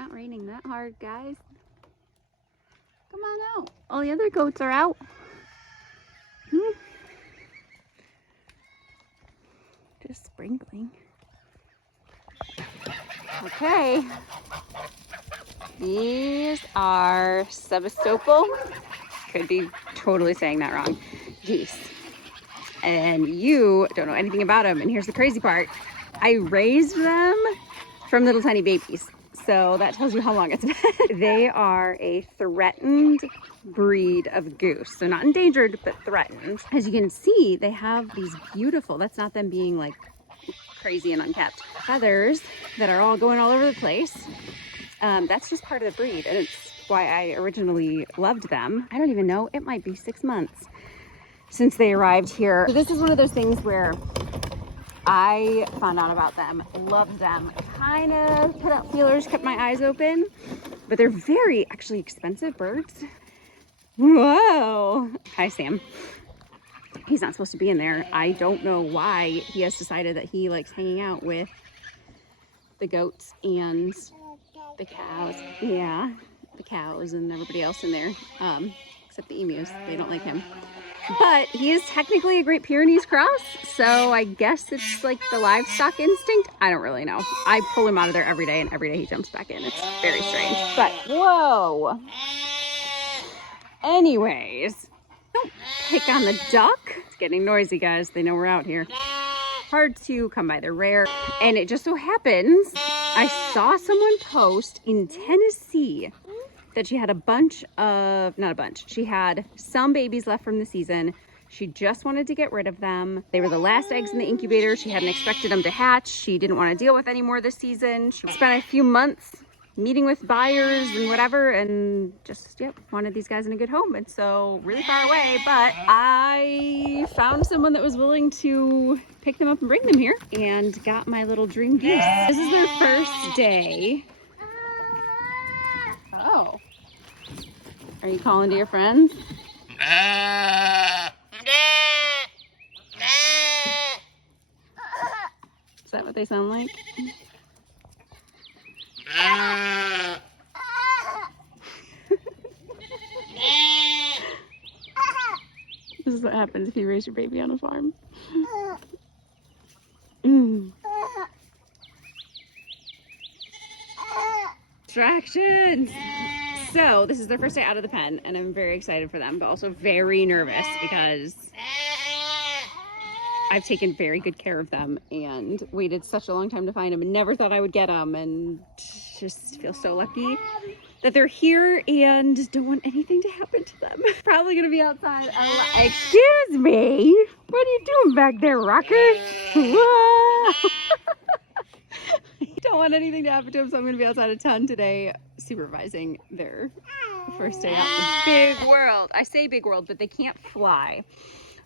not raining that hard, guys. Come on out. All the other goats are out. Just sprinkling. Okay. These are Sebastopol. Could be totally saying that wrong. Geese. And you don't know anything about them. And here's the crazy part. I raised them from little tiny babies. So that tells you how long it's been. They are a threatened breed of goose. So not endangered, but threatened. As you can see, they have these beautiful, that's not them being like crazy and unkept, feathers that are all going all over the place. That's just part of the breed. And it's why I originally loved them. I don't even know, it might be 6 months since they arrived here. So this is one of those things where I found out about them, loved them, kind of put out feelers, kept my eyes open, but they're very actually expensive birds. Whoa. Hi, Sam. He's not supposed to be in there. I don't know why he has decided that he likes hanging out with the goats and the cows. Yeah, the cows and everybody else in there, except the emus. They don't like him. But he is technically a Great Pyrenees cross, so I guess it's like the livestock instinct. I don't really know. I pull him out of there every day, and every day he jumps back in. It's very strange. But whoa. Anyways, don't pick on the duck. It's getting noisy, guys. They know we're out here. Hard to come by. They're rare. And it just so happens I saw someone post in Tennessee that she had a bunch of, not a bunch, she had some babies left from the season. She just wanted to get rid of them. They were the last eggs in the incubator. She hadn't expected them to hatch. She didn't want to deal with any more this season. She spent a few months meeting with buyers and whatever, and just, yep, wanted these guys in a good home. And so really far away, but I found someone that was willing to pick them up and bring them here and got my little dream goose. This is their first day. Oh. Are you calling to your friends? Is that what they sound like? This is what happens if you raise your baby on a farm. Distractions! So this is their first day out of the pen, and I'm very excited for them, but also very nervous because I've taken very good care of them and waited such a long time to find them and never thought I would get them, and just feel so lucky that they're here and don't want anything to happen to them. Probably gonna be outside a lot. Excuse me, what are you doing back there, Rocker? Whoa. Don't want anything to happen to them, so I'm gonna be outside a ton today supervising their first day out in the big world. I say big world, but they can't fly,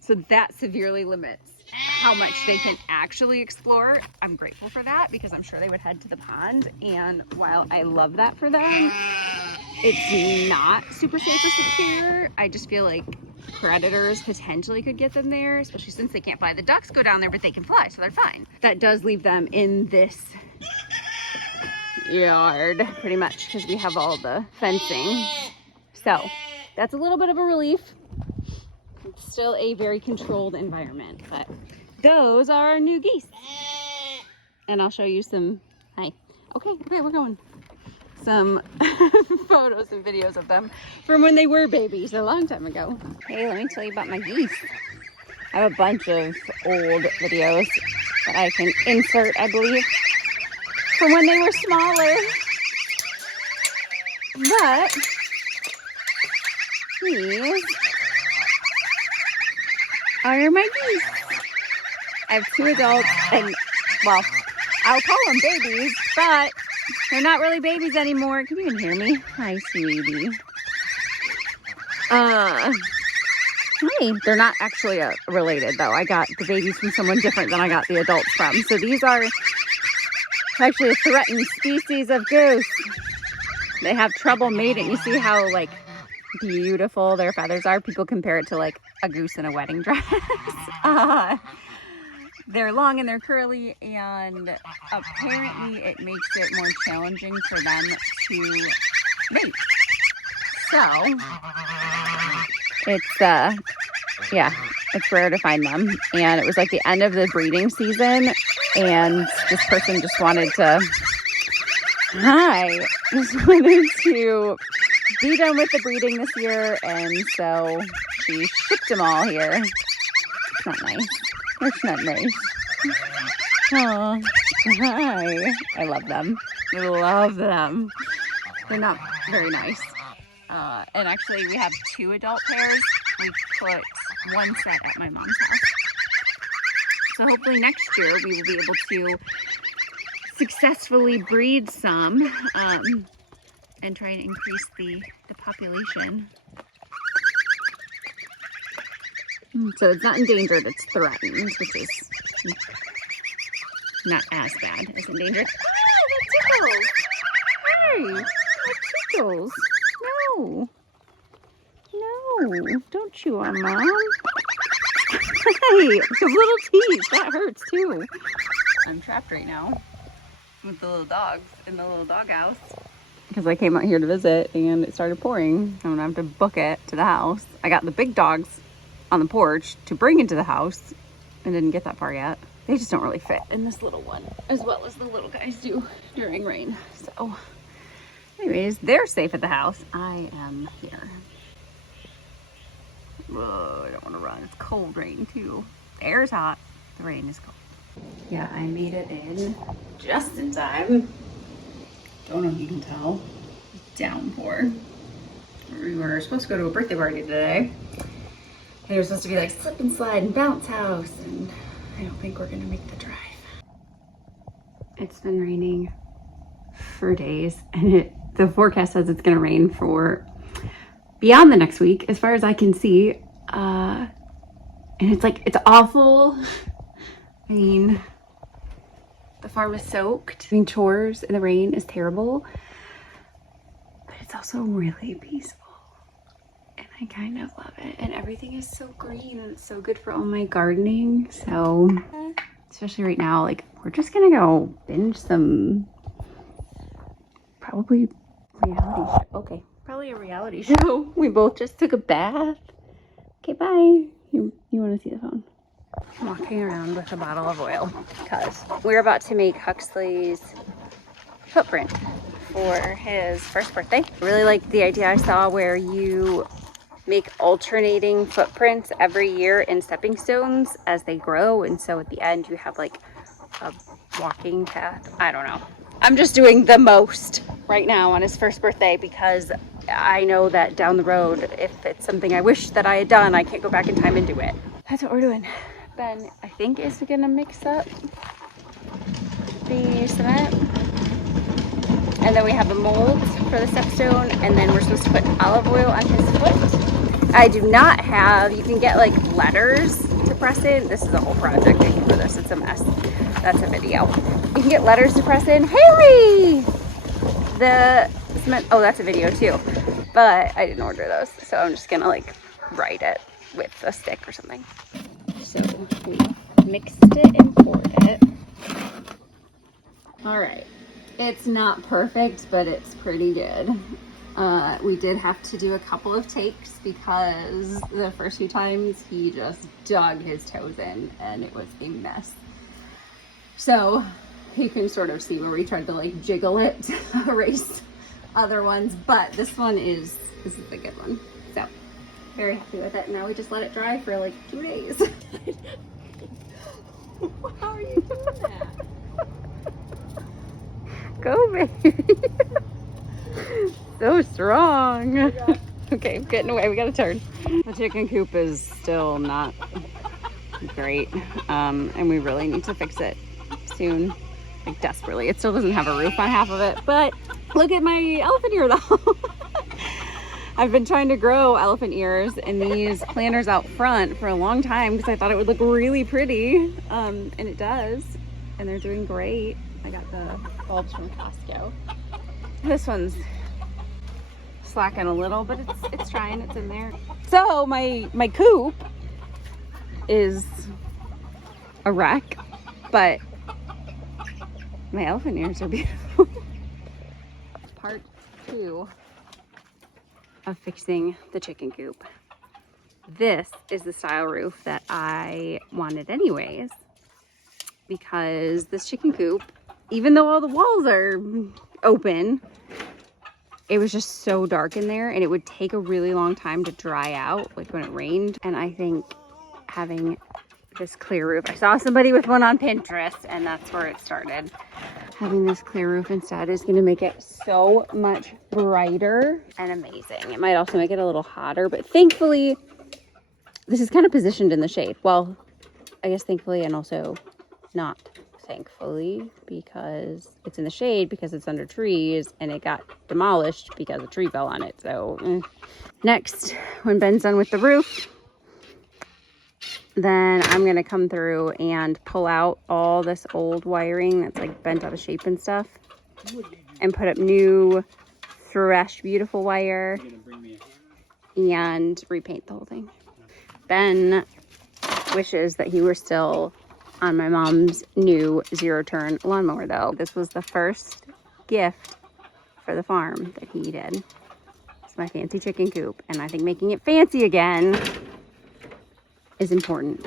so that severely limits how much they can actually explore. I'm grateful for that because I'm sure they would head to the pond, and while I love that for them, it's not super safe or secure. I just feel like predators potentially could get them there, especially since they can't fly. The ducks go down there, but they can fly, so they're fine. That does leave them in this yard pretty much because we have all the fencing, so that's a little bit of a relief. It's still a very controlled environment, but those are our new geese, and I'll show you some, hi, okay, we're going, some photos and videos of them from when they were babies a long time ago. Hey, let me tell you about my geese. I have a bunch of old videos that I can insert, I believe, from when they were smaller, but these are my geese. I have 2 adults, and well, I'll call them babies, but they're not really babies anymore. Can you even hear me? Hi, sweetie. Hi. They're not actually related though. I got the babies from someone different than I got the adults from. So these are actually a threatened species of goose. They have trouble mating. You see how like beautiful their feathers are? People compare it to like a goose in a wedding dress. They're long and they're curly, and apparently it makes it more challenging for them to mate. So it's yeah, it's rare to find them. And it was like the end of the breeding season, and this person just wanted to be done with the breeding this year, and so she shipped them all here. It's not nice. It's not nice. Oh, hi. I love them. I love them. They're not very nice. And actually, we have 2 adult pairs. We put 1 set at my mom's house. So hopefully next year we will be able to successfully breed some and try and increase the population. So it's not endangered, it's threatened, which is not as bad as endangered. Ah, that tickles! Hey, that tickles! No! No! Don't chew on Mom! Hey, the little teeth! That hurts too! I'm trapped right now with the little dogs in the little doghouse because I came out here to visit and it started pouring. I'm gonna have to book it to the house. I got the big dogs on the porch to bring into the house and didn't get that far yet. They just don't really fit in this little one as well as the little guys do during rain. So anyways, they're safe at the house. I am here. Whoa, I don't want to run. It's cold rain too. The air is hot. The rain is cold. Yeah, I made it in just in time. Don't know if you can tell. Downpour. We were supposed to go to a birthday party today. And it was supposed to be like slip and slide and bounce house, and I don't think we're gonna make the drive. It's been raining for days, and the forecast says it's gonna rain for beyond the next week, as far as I can see. And it's like, it's awful. I mean, the farm is soaked. Doing chores in the rain is terrible, but it's also really peaceful. And I kind of love it. And everything is so green and it's so good for all my gardening. So, especially right now, like, we're just gonna go binge some, probably reality show. Okay, probably a reality show. We both just took a bath. Okay, bye. You wanna see the phone? I'm walking around with a bottle of oil because we're about to make Huxley's footprint for his first birthday. I really like the idea I saw where you make alternating footprints every year in stepping stones as they grow, and so at the end you have like a walking path. I don't know. I'm just doing the most right now on his first birthday because I know that down the road, if it's something I wish that I had done, I can't go back in time and do it. That's what we're doing. Ben, I think, is gonna mix up the cement. And then we have a mold for the stepstone, and then we're supposed to put olive oil on his foot. I do not have, you can get like letters to press in. This is a whole project. Thank you for this. It's a mess. That's a video. You can get letters to press in. Haley! The cement, oh, that's a video too. But I didn't order those, so I'm just gonna like write it with a stick or something. So we mixed it and poured it. All right, it's not perfect, but it's pretty good. We did have to do a couple of takes because the first few times he just dug his toes in and it was a mess. So you can sort of see where we tried to like jiggle it to erase other ones, but this is the good one. So very happy with it. Now we just let it dry for like 2 days. How are you doing that? Go, baby. So strong. Okay, I'm getting away. We gotta turn. The chicken coop is still not great, and we really need to fix it soon, like desperately. It still doesn't have a roof on half of it, but look at my elephant ear though. I've been trying to grow elephant ears in these planters out front for a long time because I thought it would look really pretty, and it does, and they're doing great. I got the bulbs from Costco. This one's slacking a little, but it's trying. It's in there. So my coop is a wreck, but my elephant ears are beautiful. Part 2 of fixing the chicken coop. This is the style roof that I wanted anyways, because this chicken coop, even though all the walls are open, it was just so dark in there and it would take a really long time to dry out, like when it rained. And I think having this clear roof, I saw somebody with one on Pinterest and that's where it started. Having this clear roof instead is going to make it so much brighter and amazing. It might also make it a little hotter, but thankfully this is kind of positioned in the shade. Well, I guess thankfully and also not thankfully, because it's in the shade because it's under trees and it got demolished because a tree fell on it. So next, when Ben's done with the roof, then I'm gonna come through and pull out all this old wiring that's like bent out of shape and stuff and put up new fresh beautiful wire and repaint the whole thing. Ben wishes that he were still on my mom's new 0-turn lawnmower though. This was the first gift for the farm that he did. It's my fancy chicken coop, and I think making it fancy again is important.